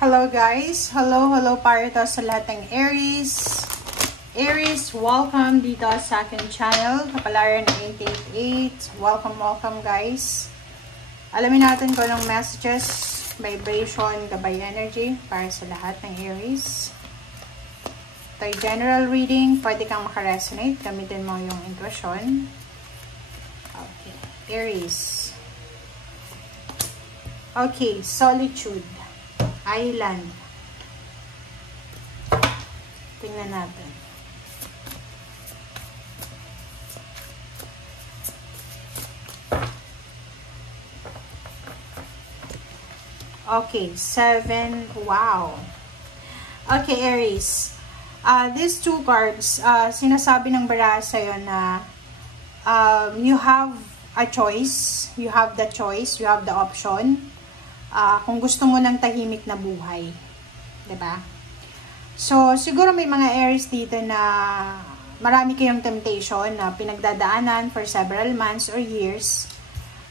Hello guys! Hello para ito sa lahat ng Aries. Aries, welcome dito sa aking channel, Kapalaran 888. Welcome guys. Alamin natin kung anong messages, vibration, gabay energy para sa lahat ng Aries. Ito'y general reading, pwede kang makaresonate, gamitin mo yung intuition. Okay, Aries. Okay, solitude. Island. Tingnan natin. Okay, 7. Wow. Okay, Aries. These two cards, sinasabi ng baraha sa'yo na you have a choice. You have the choice. You have the option. Kung gusto mo ng tahimik na buhay. 'Di ba? So, siguro may mga Aries dito na marami kayong temptation na pinagdadaanan for several months or years.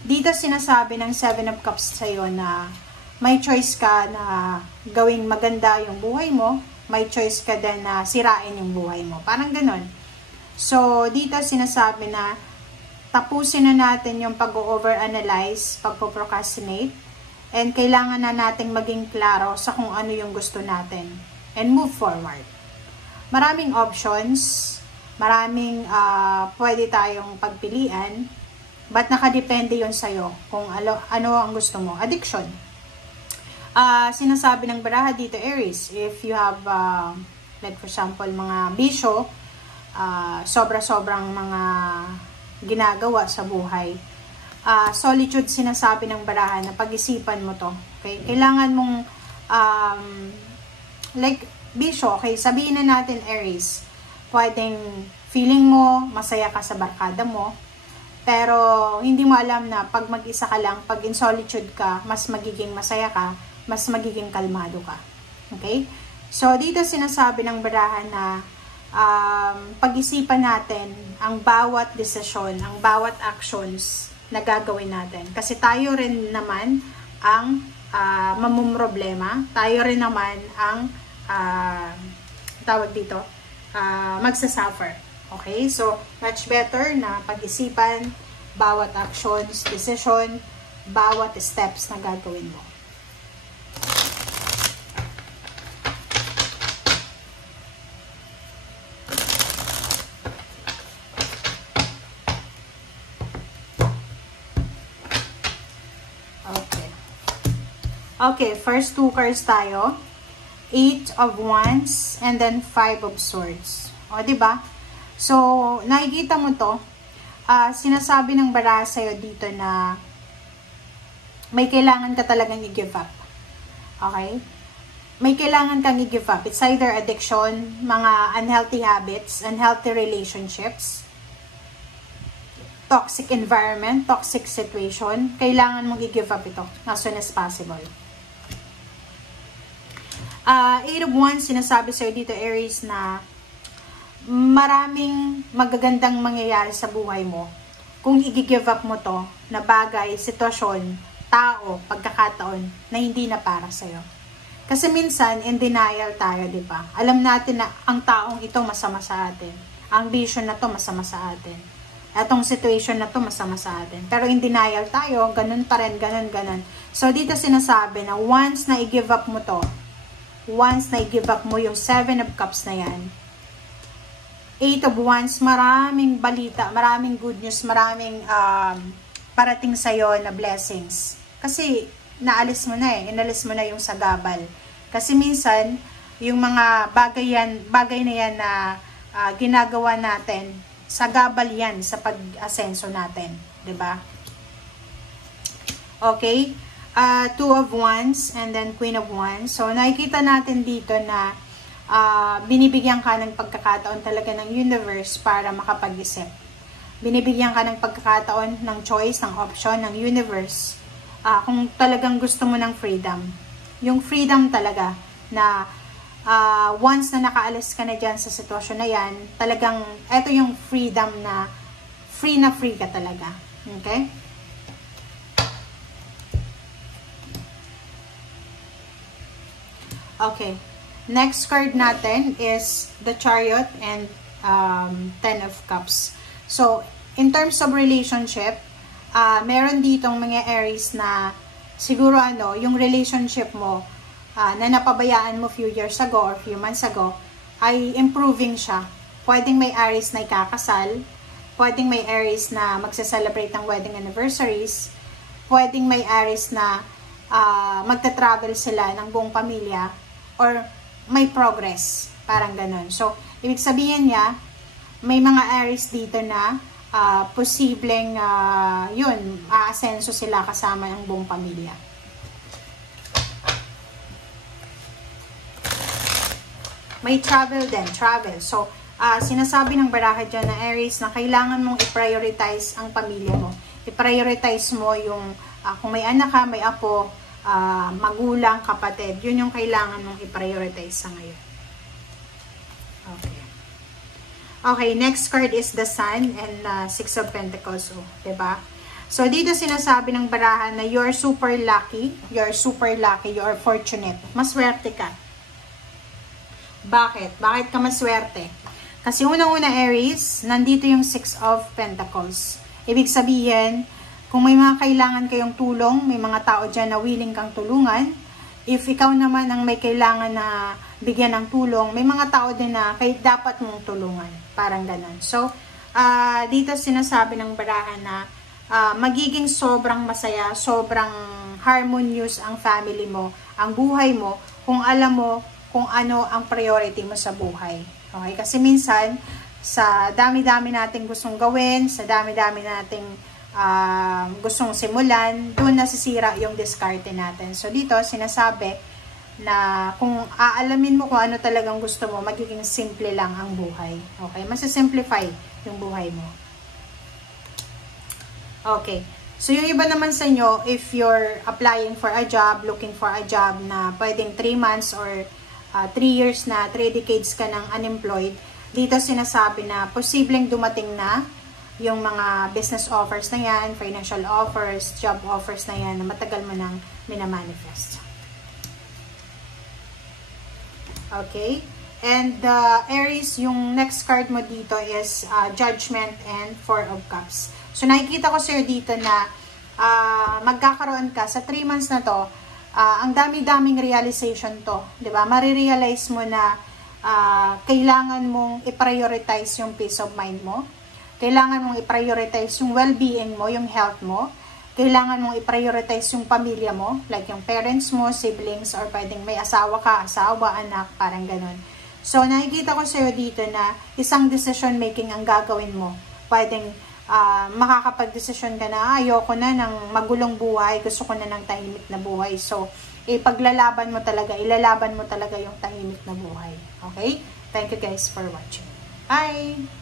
Dito sinasabi ng 7 of Cups sa'yo na may choice ka na gawing maganda yung buhay mo. May choice ka din na sirain yung buhay mo. Parang ganun. So, dito sinasabi na tapusin na natin yung pag-overanalyze, pag-procrastinate. And kailangan na nating maging klaro sa kung ano yung gusto natin. And move forward. Maraming options. Maraming pwede tayong pagpilian. But nakadepende yun sa'yo kung ano ang gusto mo. Addiction. Sinasabi ng baraha dito, Aries, if you have, like for example, mga bisyo, sobra-sobrang mga ginagawa sa buhay. Solitude sinasabi ng baraha na pag-isipan mo to. Okay? Kailangan mong like bisyo, okay, sabihin na natin Aries, pwedeng feeling mo masaya ka sa barkada mo, pero hindi mo alam na pag mag-isa ka lang, pag in solitude ka, mas magiging masaya ka, mas magiging kalmado ka. Okay? So dito sinasabi ng baraha na pag-isipan natin ang bawat desisyon, ang bawat actions na gagawin natin. Kasi tayo rin naman ang mamumroblema. Tayo rin naman ang tawag dito, magsasuffer. Okay? So, much better na pag-isipan bawat actions, decision, bawat steps na gagawin mo. Okay, first two cards tayo. 8 of Wands and then 5 of Swords. O, diba? So, nakikita mo to. Sinasabi ng baraha sa'yo dito na may kailangan ka talagang i-give up. Okay? May kailangan kang i-give up. It's either addiction, mga unhealthy habits, unhealthy relationships, toxic environment, toxic situation. Kailangan mong i-give up ito as soon as possible. 8 of Wands, sinasabi sa'yo dito, Aries, na maraming magagandang mangyayari sa buhay mo kung i-give up mo to na bagay, sitwasyon, tao, pagkakataon na hindi na para sa'yo. Kasi minsan, in denial tayo, di ba? Alam natin na ang taong ito masama sa atin. Ang vision na to masama sa atin. Etong situation na to masama sa atin. Pero in denial tayo, ganun pa rin, ganun. So, dito sinasabi na once na i-give up mo to, once na i-give up mo yung 7 of Cups na yan, 8 of Wands, maraming balita, maraming good news, maraming parating sa'yo na blessings. Kasi, naalis mo na inalis mo na yung sagabal. Kasi minsan, yung mga bagay na yan na ginagawa natin, sagabal yan sa pag-asenso natin. 'Di ba? Okay? 2 of Wands and then Queen of Wands. So, nakikita natin dito na binibigyan ka ng pagkakataon talaga ng universe para makapag-isip. Binibigyan ka ng pagkakataon, ng choice, ng option, ng universe. Kung talagang gusto mo ng freedom. Yung freedom talaga na once na nakaalis ka na dyan sa sitwasyon na yan, talagang eto yung freedom na free ka talaga. Okay? Okay. Next card natin is the Chariot and Ten of Cups. So, in terms of relationship, meron ditong mga Aries na siguro yung relationship mo na napabayaan mo few years ago or few months ago ay improving siya. Pwedeng may Aries na ikakasal, pwedeng may Aries na magsa-celebrate ng wedding anniversaries, pwedeng may Aries na magta-travel sila ng buong pamilya or may progress, parang ganun. So, ibig sabihin niya, may mga Aries dito na posibleng yun, aasenso sila kasama ng buong pamilya. May travel din, travel. So, sinasabi ng baraha dyan na Aries na kailangan mong i-prioritize ang pamilya mo. I-prioritize mo yung, kung may anak ka, may apo, magulang, kapatid, yun yung kailangan mong i-prioritize sa ngayon. Okay. Okay, next card is the Sun and Six of Pentacles. Oh, diba? So, dito sinasabi ng barahan na you're super lucky, you're fortunate. Maswerte ka. Bakit? Bakit ka maswerte? Kasi unang-una Aries, nandito yung Six of Pentacles. Ibig sabihin, kung may mga kailangan kayong tulong, may mga tao dyan na willing kang tulungan. If ikaw naman ang may kailangan na bigyan ng tulong, may mga tao din na kahit dapat mong tulungan. Parang ganun. So, dito sinasabi ng barahan na magiging sobrang masaya, sobrang harmonious ang family mo, ang buhay mo, kung alam mo kung ano ang priority mo sa buhay. Okay? Kasi minsan, sa dami-dami nating gustong gawin, sa dami-dami nating gustong simulan, doon nasisira yung diskarte natin. So, dito, sinasabi na kung aalamin mo kung ano talagang gusto mo, magiging simple lang ang buhay. Okay? Masisimplify yung buhay mo. Okay. So, yung iba naman sa inyo, if you're applying for a job, looking for a job na pwedeng 3 months or 3 years na, 3 decades ka ng unemployed, dito sinasabi na posibleng dumating na yung mga business offers na yan, financial offers, job offers na yan, na matagal mo nang minamanifest. Okay? And Aries, yung next card mo dito is Judgment and Four of Cups. So, nakikita ko sa'yo dito na magkakaroon ka sa 3 months na to, ang dami-daming realization to. Diba? Marirealize mo na kailangan mong i-prioritize yung peace of mind mo. Kailangan mong i-prioritize yung well-being mo, yung health mo. Kailangan mong i-prioritize yung pamilya mo, like yung parents mo, siblings, or pwedeng may asawa ka, asawa, anak, parang ganun. So, nakikita ko sa'yo dito na isang decision making ang gagawin mo. Pwedeng makakapag-desisyon ka na, ayoko na ng magulong buhay, gusto ko na ng tahimik na buhay. So, ilalaban mo talaga yung tahimik na buhay. Okay? Thank you guys for watching. Bye!